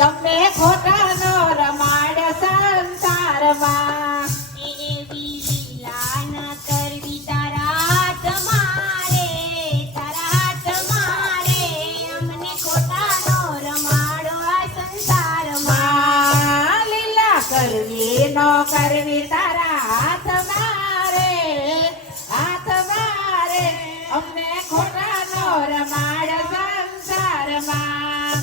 અમને ખોટા નો રમાડ સંસારમાં એવી લીલા ન કરવી તારા તમારે અમને ખોટા નો રમાડો આ સંસારમાં લીલા કરવી નો કરવી તારા હાથ મારે અમને ખોટા નો રમાડ સંસારમાં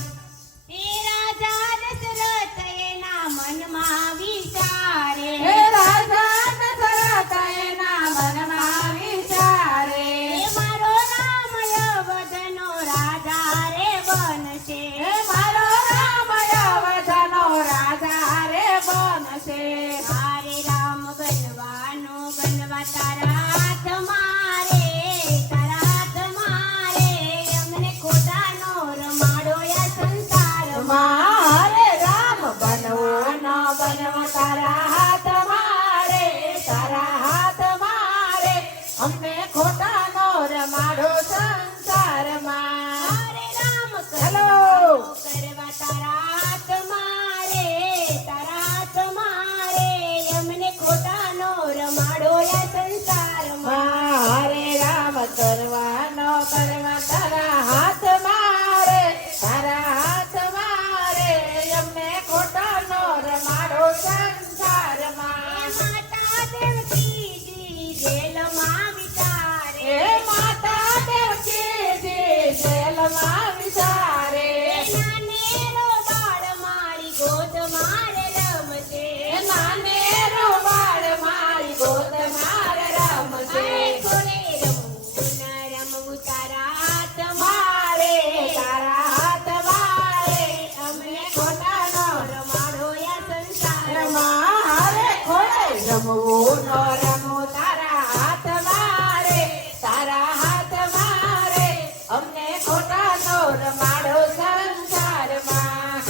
રાજા દશરથ એના મનમાં વિચારે રાજા દશરથ એના મનમાં વિચારે મારો રામ અયોધ્યાનો રાજા રે બનશે મારો રામ અયોધ્યાનો રાજા રે બનશે મારે રામ બનવા તારા હાથ મારે અમને ખોટા નો રમાડો યા સંસારમાં મારે રામ બનવો તારા હાથ મારે અમને ખોટા નો રમાડો સંસારમાં મારે રામ હેલો કરવા તારા હાથ મારે અમને ખોટા નો રમાડો યા સંસારમાં મારે રામ કરવાનો કરવા તારા હાથ મારે અમને ખોટા નો રમાડો સંસારમાં માતા દેવકીજી જેલમાં વિચારે માતા દેવકી જેલમાં વિચારે નાનેરો બાળ મારી ગોદ મારે રમશે નાનેરો બાળ મારી ગોદ મારે રમશે ખોળે રમવું તારા હાથ મારે અમને ખોટા નો રમાડો યા સંસારમાં મારે ખોળે રમવું નો રમવું તારા હાથ મારે અમને ખોટા નો રમાડો સંસારમાં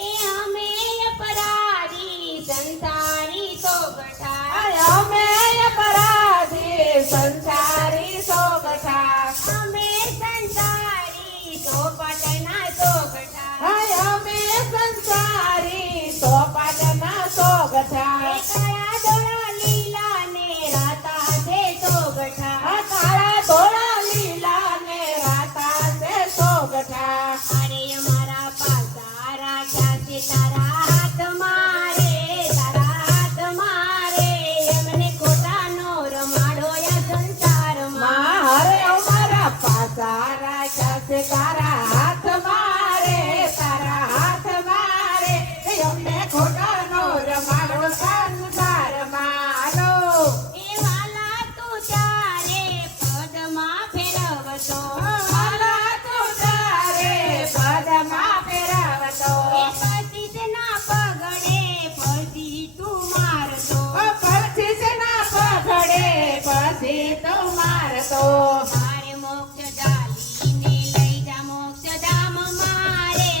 એ અમે અપરાધી સંસારી સોગઠા અમે અપરાધી સંસારી સોગઠા અમે સંસારી સોપટના સોગઠા અમે સંસારી સોપાટના સોગઠા કાળા ધોળા લીલા ને રાતા છે સોગઠા કાળા ધોળા લીલા ને રાતા છે સોગઠા અરે અમારા પાસા રાખ્યા છે તારા હાથ મારે અમને ખોટા નો રમાડો યા સંસારમાં મારે અમારા પાસા રાખ્યા છે તારા હાથ મારે અમને ખોટા નો રમાડો સંસારમાં એ વાલા તું ચારે પદમાં ફેરવતો વાલા તું તારે પદમાં ફેરવતો એ પછી તેના પગડે પછી તું મારતો પછી તેના પગડે પછી તું મારતો મારે મોક્ષ જાલીને લઈ જા મોક્ષધામ મારે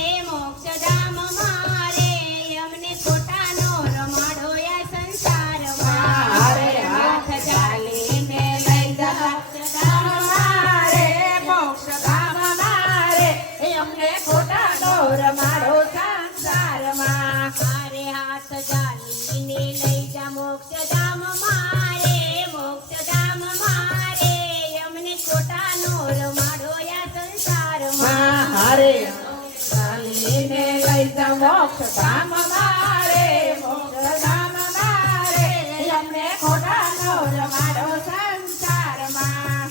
અમને ખોટા નો રમાડો યા સંસારમાં મારે હાથ ચાલીને લઈ જા મોક્ષધામ મારે અમને ખોટા નો રમાડો સંસારમાં મારે હાથ જાલીને લઈ જા મોક્ષધામ મારે અમને ખોટા નો રમાડો યા સંસારમાં મારે ચાલીને લઈ જા મોક્ષધામ મારે અમને ખોટા નો રમાડો સંસારમાં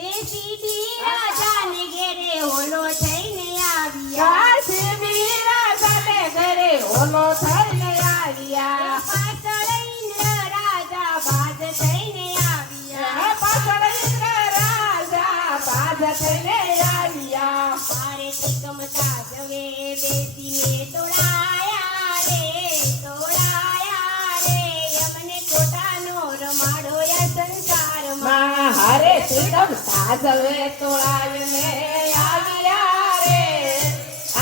એ સીધી રાજાને ઘેરે ઓલો થઈને આવ્યા કાશી મીરા સાથે ઘરે ઓલો થઈને આવ્યા પાછળ ઇન્દ્ર રાજા બાજ થઈને આવ્યા પાછળ ઇન્દ્ર રાજા બાજ થઈને આવ્યા મારે તિકમતા જવે બેસીને તોડાયા રે અમને ખોટા નો રમાડો યા સંસારમાં હરે શ્રીરામ સાજવે તોળાવીને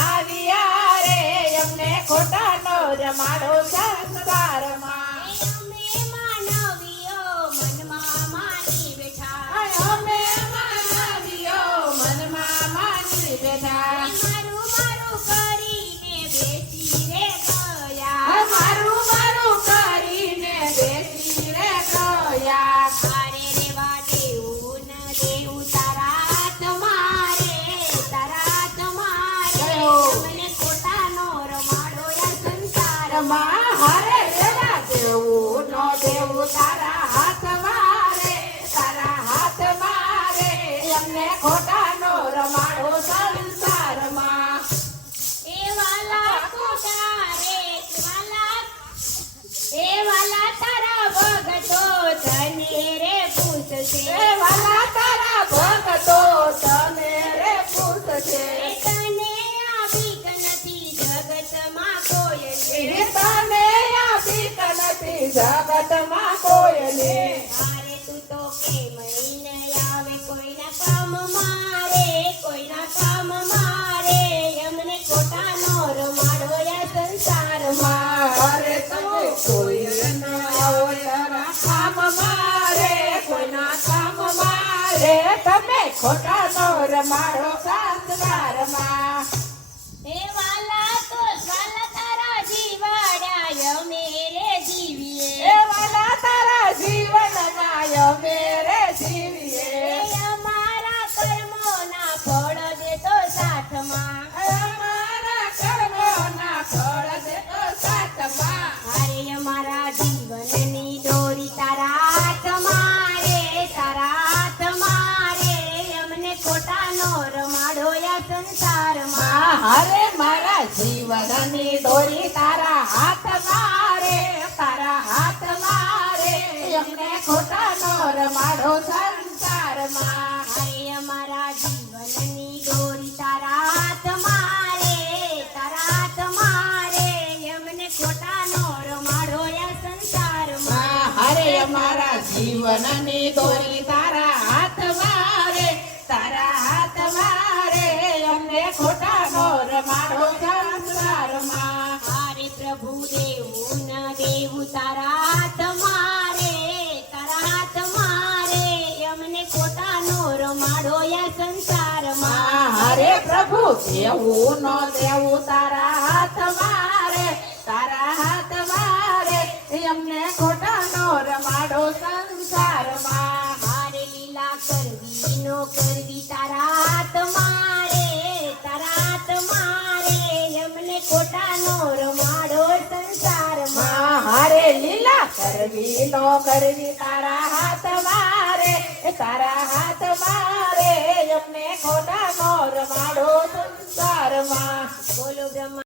આવ્યા રે અમને ખોટા નો રમાડો સંસારમાં અમે માનવીઓ મનમાં માની બેઠા અમે માનવીઓ મનમાં માની બેઠા મારું કરીને છે. એ તને આ બીક નથી જગતમાં કોઈને. એ તને આ બીક નથી જગતમાં કોઈને. અરે તું તો કેમ ઈને આવે કોઈના કામ મારે, કોઈના કામ મારે. અમને ખોટાનો રમાડો યા સંસારમાં. અરે તમે કોઈ ન આવો તારા કામ મારે, કોઈના કામ મારે. તમે ખોટા નો રમાડો સંસારમાં. હે વાલા તો વાલા તારા જીવાડ્યા અમે રે જીવીએ. એ વાલા તારા જીવનમાં અમે રે જીવીએ. એ અમારા કર્મોના ફળ દેતો સાથમાં. અમારા કર્મોના ફળ દેતો સાથમાં. અરે અમારા જીવનની દોરી તારા હાથમાં રે, તારા હાથમાં રે. અમને ખોટાનો રમાડો યા સંસારમાં. હરે મારા જીવનની દોરી તારા હાથમાં રે, તારા હાથમાં રે. અમને ખોટા નો રમાડો સંસારમાં. અરે અમારા જીવનની દોરી તારા હાથમાં રે, તારા હાથમાં રે. અમને ખોટાનો રમાડો યા સંસારમાં. હરે અમારા જીવનની દોરી તારા હાથમાં રે, તારા હાથમાં રે. અમને ખોટા નો રમાડો સંસારમાં. હરે પ્રભુ દેવું ન દેવું તારા હાથમાં રે, તારા હાથમાં રે. અમને ખોટાનો રમાડો યા સંસારમાં. હરે પ્રભુ દેવું નો દેવું તારા હાથમાં રે, તારા હાથમાં રે. અમને ખોટા નો રમાડો સંસારમાં. હરે લીલા કરવી નો કરવી તારા હાથમાં રે, તારા હાથમાં રે. અમને ખોટાનો રમાડો સંસારમાં. હરે લીલા કરવી નો કરવી તારા હાથમાં રે, તારા હાથમાં રે. અમને ખોટા નો રમાડો સંસારમાં. બોલો બ્રહ્મા